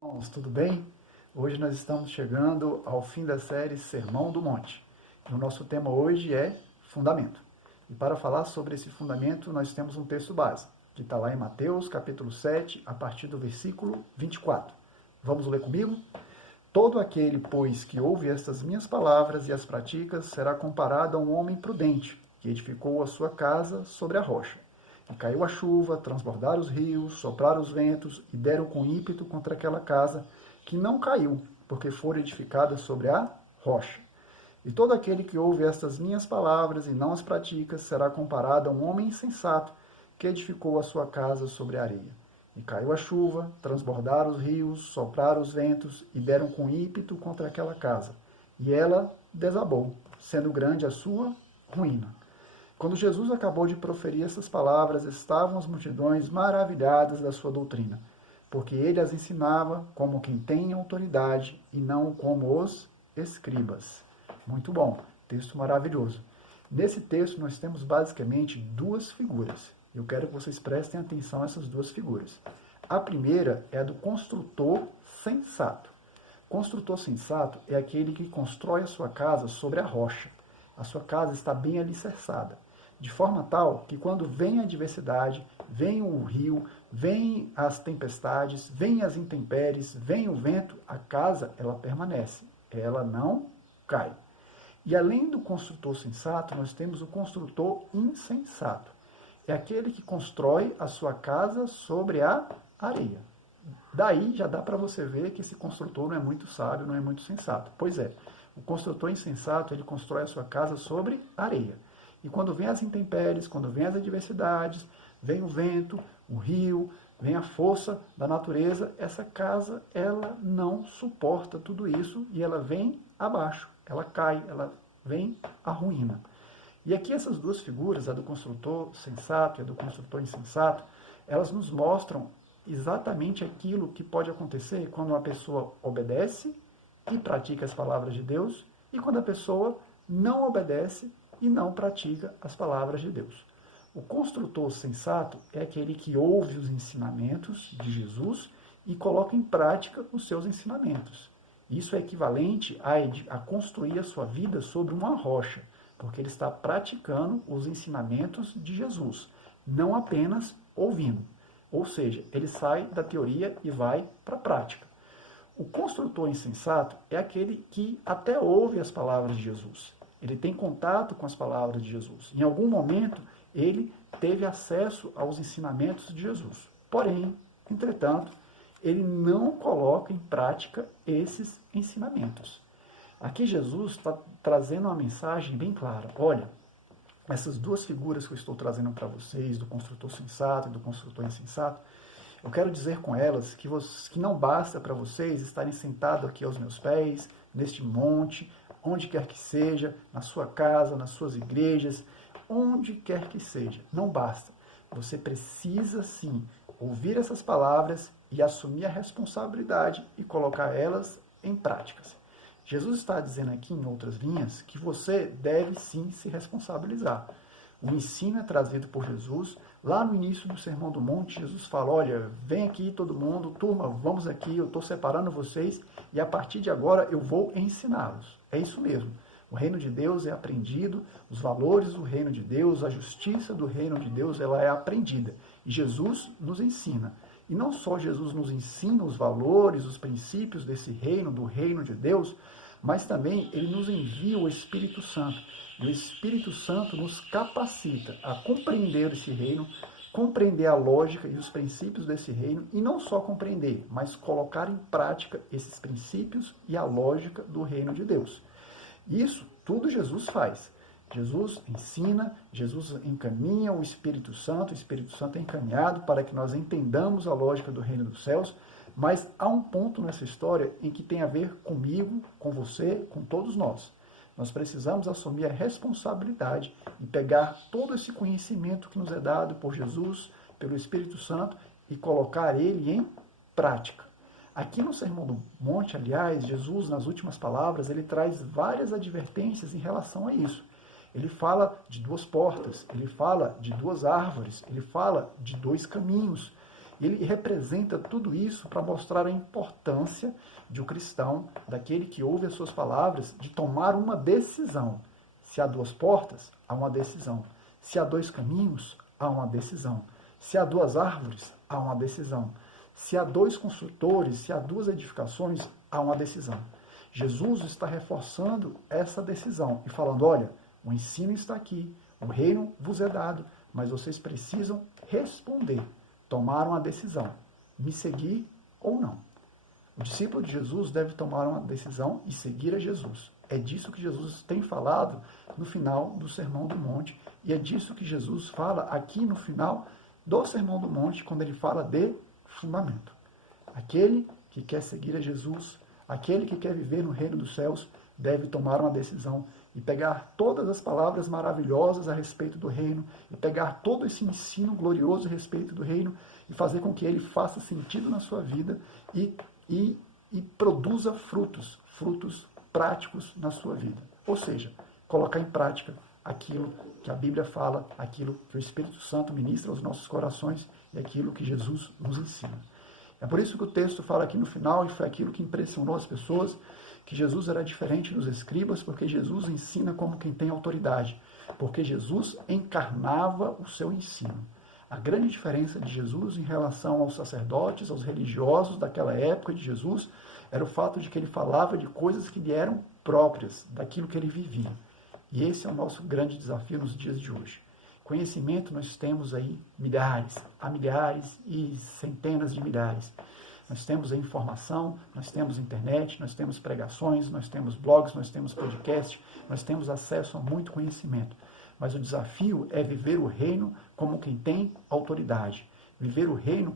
Irmãos, tudo bem? Hoje nós estamos chegando ao fim da série Sermão do Monte. E o nosso tema hoje é fundamento. E para falar sobre esse fundamento, nós temos um texto base, que está lá em Mateus, capítulo 7, a partir do versículo 24. Vamos ler comigo? Todo aquele, pois, que ouve estas minhas palavras e as pratica, será comparado a um homem prudente, que edificou a sua casa sobre a rocha. E caiu a chuva, transbordaram os rios, sopraram os ventos, e deram com ímpeto contra aquela casa, que não caiu, porque fora edificada sobre a rocha. E todo aquele que ouve estas minhas palavras e não as pratica, será comparado a um homem insensato, que edificou a sua casa sobre a areia. E caiu a chuva, transbordaram os rios, sopraram os ventos, e deram com ímpeto contra aquela casa. E ela desabou, sendo grande a sua ruína. Quando Jesus acabou de proferir essas palavras, estavam as multidões maravilhadas da sua doutrina, porque ele as ensinava como quem tem autoridade e não como os escribas. Muito bom, texto maravilhoso. Nesse texto nós temos basicamente duas figuras. Eu quero que vocês prestem atenção a essas duas figuras. A primeira é a do construtor sensato. Construtor sensato é aquele que constrói a sua casa sobre a rocha. A sua casa está bem alicerçada, de forma tal que quando vem a adversidade, vem o rio, vem as tempestades, vem as intempéries, vem o vento, a casa ela permanece, ela não cai. E além do construtor sensato, nós temos o construtor insensato. É aquele que constrói a sua casa sobre a areia. Daí já dá para você ver que esse construtor não é muito sábio, não é muito sensato. Pois é, o construtor insensato, ele constrói a sua casa sobre areia. E quando vem as intempéries, quando vem as adversidades, vem o vento, o rio, vem a força da natureza, essa casa, ela não suporta tudo isso e ela vem abaixo, ela cai, ela vem à ruína. E aqui essas duas figuras, a do construtor sensato e a do construtor insensato, elas nos mostram exatamente aquilo que pode acontecer quando uma pessoa obedece e pratica as palavras de Deus e quando a pessoa não obedece e não pratica as palavras de Deus. O construtor sensato é aquele que ouve os ensinamentos de Jesus e coloca em prática os seus ensinamentos. Isso é equivalente a construir a sua vida sobre uma rocha, porque ele está praticando os ensinamentos de Jesus, não apenas ouvindo. Ou seja, ele sai da teoria e vai para a prática. O construtor insensato é aquele que até ouve as palavras de Jesus. Ele tem contato com as palavras de Jesus. Em algum momento, ele teve acesso aos ensinamentos de Jesus. Porém, entretanto, ele não coloca em prática esses ensinamentos. Aqui Jesus está trazendo uma mensagem bem clara. Olha, essas duas figuras que eu estou trazendo para vocês, do construtor sensato e do construtor insensato, eu quero dizer com elas que não basta para vocês estarem sentados aqui aos meus pés, neste monte, onde quer que seja, na sua casa, nas suas igrejas, onde quer que seja. Não basta. Você precisa, sim, ouvir essas palavras e assumir a responsabilidade e colocar elas em práticas. Jesus está dizendo aqui, em outras linhas, que você deve, sim, se responsabilizar. O ensino é trazido por Jesus. Lá no início do Sermão do Monte, Jesus fala, olha, vem aqui todo mundo, turma, vamos aqui, eu estou separando vocês e a partir de agora eu vou ensiná-los. É isso mesmo. O reino de Deus é aprendido, os valores do reino de Deus, a justiça do reino de Deus, ela é aprendida. E Jesus nos ensina. E não só Jesus nos ensina os valores, os princípios desse reino, do reino de Deus, mas também ele nos envia o Espírito Santo. E o Espírito Santo nos capacita a compreender esse reino, compreender a lógica e os princípios desse reino, e não só compreender, mas colocar em prática esses princípios e a lógica do reino de Deus. Isso tudo Jesus faz. Jesus ensina, Jesus encaminha o Espírito Santo é encaminhado para que nós entendamos a lógica do reino dos céus, mas há um ponto nessa história em que tem a ver comigo, com você, com todos nós. Nós precisamos assumir a responsabilidade e pegar todo esse conhecimento que nos é dado por Jesus, pelo Espírito Santo, e colocar ele em prática. Aqui no Sermão do Monte, aliás, Jesus, nas últimas palavras, ele traz várias advertências em relação a isso. Ele fala de 2 portas, ele fala de 2 árvores, ele fala de 2 caminhos. Ele representa tudo isso para mostrar a importância de um cristão, daquele que ouve as suas palavras, de tomar uma decisão. Se há 2 portas, há uma decisão. Se há 2 caminhos, há uma decisão. Se há 2 árvores, há uma decisão. Se há 2 construtores, se há 2 edificações, há uma decisão. Jesus está reforçando essa decisão e falando, olha, o ensino está aqui, o reino vos é dado, mas vocês precisam responder, tomar uma decisão, me seguir ou não. O discípulo de Jesus deve tomar uma decisão e seguir a Jesus. É disso que Jesus tem falado no final do Sermão do Monte, e é disso que Jesus fala aqui no final do Sermão do Monte, quando ele fala de fundamento. Aquele que quer seguir a Jesus, aquele que quer viver no reino dos céus, deve tomar uma decisão e pegar todas as palavras maravilhosas a respeito do reino, e pegar todo esse ensino glorioso a respeito do reino, e fazer com que ele faça sentido na sua vida e produza frutos práticos na sua vida. Ou seja, colocar em prática aquilo que a Bíblia fala, aquilo que o Espírito Santo ministra aos nossos corações e aquilo que Jesus nos ensina. É por isso que o texto fala aqui no final, e foi aquilo que impressionou as pessoas, que Jesus era diferente dos escribas, porque Jesus ensina como quem tem autoridade, porque Jesus encarnava o seu ensino. A grande diferença de Jesus em relação aos sacerdotes, aos religiosos daquela época de Jesus, era o fato de que ele falava de coisas que lhe eram próprias, daquilo que ele vivia. E esse é o nosso grande desafio nos dias de hoje. Conhecimento nós temos aí milhares, há milhares e centenas de milhares. Nós temos a informação, nós temos internet, nós temos pregações, nós temos blogs, nós temos podcast, nós temos acesso a muito conhecimento. Mas o desafio é viver o reino como quem tem autoridade. Viver o reino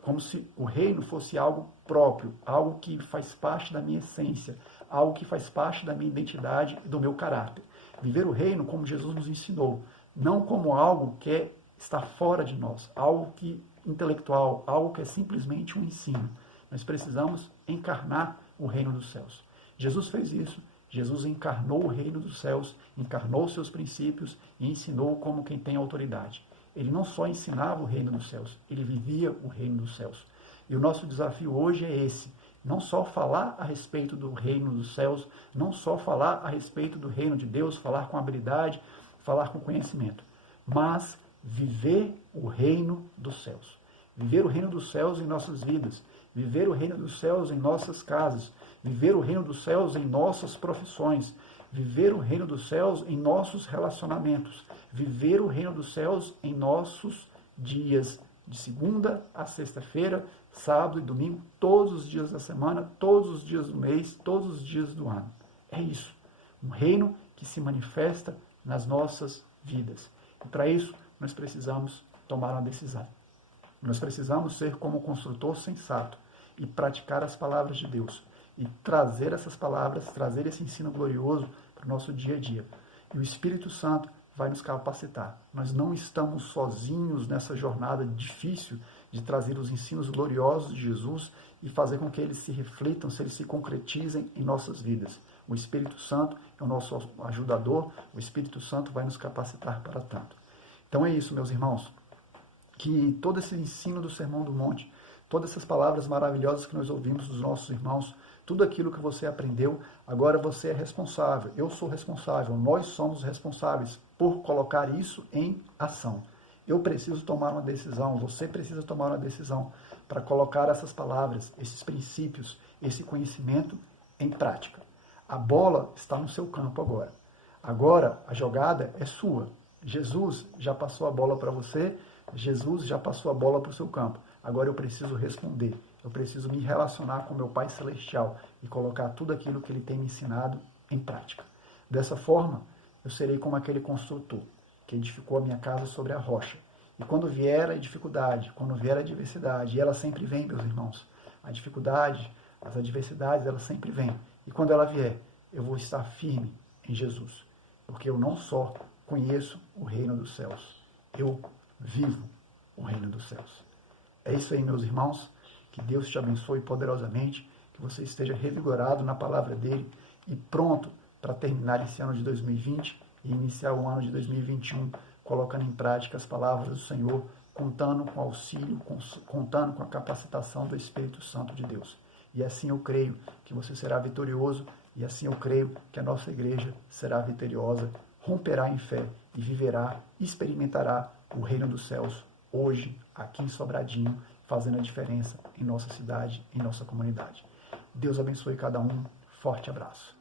como se o reino fosse algo próprio, algo que faz parte da minha essência, algo que faz parte da minha identidade e do meu caráter. Viver o reino como Jesus nos ensinou, não como algo que está fora de nós, algo que intelectual, algo que é simplesmente um ensino. Nós precisamos encarnar o reino dos céus. Jesus fez isso. Jesus encarnou o reino dos céus, encarnou seus princípios e ensinou como quem tem autoridade. Ele não só ensinava o reino dos céus, ele vivia o reino dos céus. E o nosso desafio hoje é esse, não só falar a respeito do reino dos céus, não só falar a respeito do reino de Deus, falar com habilidade, falar com conhecimento, mas viver o reino dos céus. Viver o reino dos céus em nossas vidas, viver o reino dos céus em nossas casas, viver o reino dos céus em nossas profissões, viver o reino dos céus em nossos relacionamentos, viver o reino dos céus em nossos dias, de segunda a sexta-feira, sábado e domingo, todos os dias da semana, todos os dias do mês, todos os dias do ano. É isso, um reino que se manifesta nas nossas vidas. E para isso, nós precisamos tomar uma decisão. Nós precisamos ser como o construtor sensato e praticar as palavras de Deus e trazer essas palavras, trazer esse ensino glorioso para o nosso dia a dia. E o Espírito Santo vai nos capacitar. Nós não estamos sozinhos nessa jornada difícil de trazer os ensinos gloriosos de Jesus e fazer com que eles se reflitam, se eles se concretizem em nossas vidas. O Espírito Santo é o nosso ajudador, o Espírito Santo vai nos capacitar para tanto. Então é isso, meus irmãos, que todo esse ensino do Sermão do Monte, todas essas palavras maravilhosas que nós ouvimos dos nossos irmãos, tudo aquilo que você aprendeu, agora você é responsável, eu sou responsável, nós somos responsáveis por colocar isso em ação. Eu preciso tomar uma decisão, você precisa tomar uma decisão para colocar essas palavras, esses princípios, esse conhecimento em prática. A bola está no seu campo agora. Agora a jogada é sua. Jesus já passou a bola para você, Jesus já passou a bola para o seu campo. Agora eu preciso responder. Eu preciso me relacionar com meu Pai Celestial e colocar tudo aquilo que Ele tem me ensinado em prática. Dessa forma, eu serei como aquele construtor que edificou a minha casa sobre a rocha. E quando vier a dificuldade, quando vier a adversidade, e ela sempre vem, meus irmãos, a dificuldade, as adversidades, elas sempre vêm. E quando ela vier, eu vou estar firme em Jesus. Porque eu não só conheço o reino dos céus, eu vivo o reino dos céus. É isso aí, meus irmãos. Que Deus te abençoe poderosamente, que você esteja revigorado na palavra dele e pronto para terminar esse ano de 2020 e iniciar o ano de 2021, colocando em prática as palavras do Senhor, contando com o auxílio, contando com a capacitação do Espírito Santo de Deus. E assim eu creio que você será vitorioso, e assim eu creio que a nossa igreja será vitoriosa, romperá em fé e viverá, experimentará o reino dos céus hoje, aqui em Sobradinho, fazendo a diferença em nossa cidade, em nossa comunidade. Deus abençoe cada um. Forte abraço.